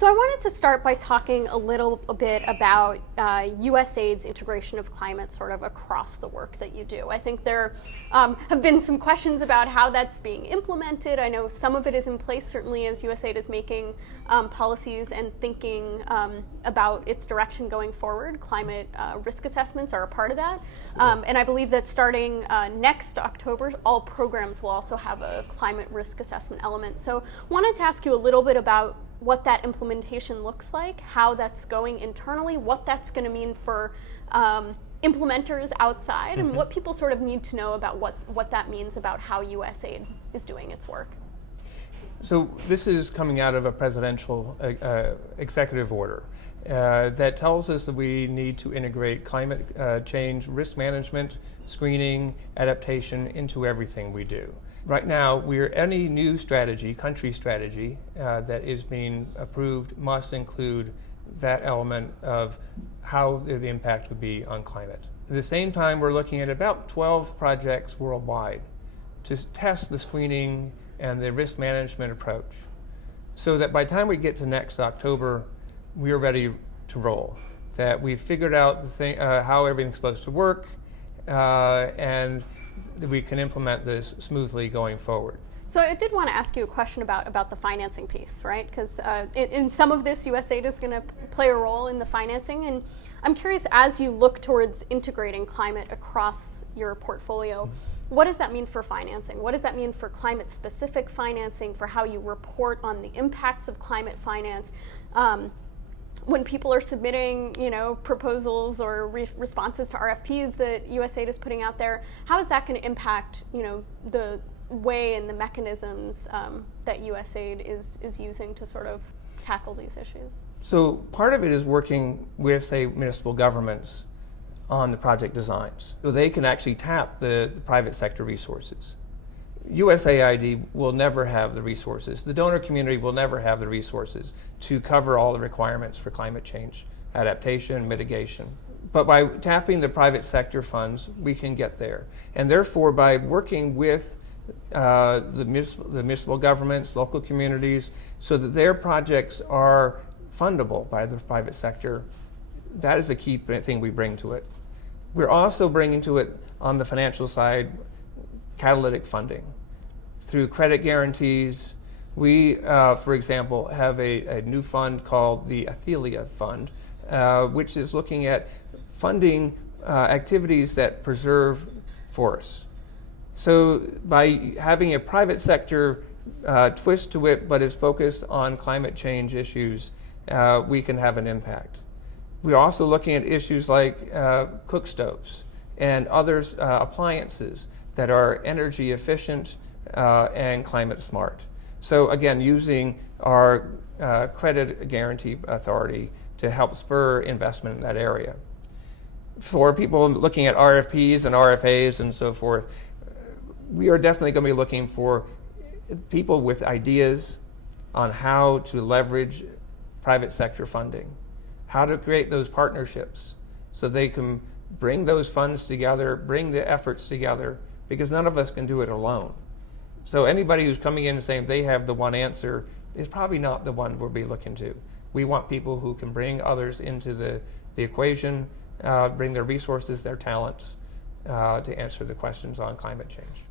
So I wanted to start by talking a little bit about USAID's integration of climate sort of across the work that you do. I think there have been some questions about how that's being implemented. I know some of it is in place, certainly as USAID is making policies and thinking about its direction going forward. Climate risk assessments are a part of that. And I believe that starting next October, all programs will also have a climate risk assessment element. So I wanted to ask you a little bit about what that implementation looks like, how that's going internally, what that's going to mean for implementers outside, and what people sort of need to know about what that means about how USAID is doing its work. So this is coming out of a presidential executive order that tells us that we need to integrate climate change, risk management, screening, adaptation into everything we do. Right now, any new strategy, country strategy, that is being approved must include that element of how the impact would be on climate. At the same time, we're looking at about 12 projects worldwide to test the screening and the risk management approach, so that by the time we get to next October, we are ready to roll. That we've figured out how everything's supposed to work, and we can implement this smoothly going forward. So I did want to ask you a question about the financing piece, right? Because in some of this, USAID is going to play a role in the financing. And I'm curious, as you look towards integrating climate across your portfolio, what does that mean for financing? What does that mean for climate-specific financing, for how you report on the impacts of climate finance? When people are submitting, proposals or responses to RFPs that USAID is putting out there, how is that going to impact, the way and the mechanisms that USAID is using to sort of tackle these issues? So part of it is working with, say, municipal governments on the project designs, so they can actually tap the private sector resources. USAID will never have the resources. The donor community will never have the resources to cover all the requirements for climate change, adaptation, mitigation. But by tapping the private sector funds, we can get there. And therefore, by working with the municipal governments, local communities, so that their projects are fundable by the private sector, that is the key thing we bring to it. We're also bringing to it, on the financial side, catalytic funding. Through credit guarantees, we, for example, have a new fund called the Athelia Fund, which is looking at funding activities that preserve forests. So by having a private sector twist to it, but is focused on climate change issues, we can have an impact. We're also looking at issues like cook stoves and other appliances that are energy efficient and climate smart. So again, using our credit guarantee authority to help spur investment in that area. For people looking at RFPs and RFAs and so forth, we are definitely going to be looking for people with ideas on how to leverage private sector funding, how to create those partnerships so they can bring those funds together, bring the efforts together, because none of us can do it alone. So anybody who's coming in and saying they have the one answer is probably not the one we'll be looking to. We want people who can bring others into the equation, bring their resources, their talents, to answer the questions on climate change.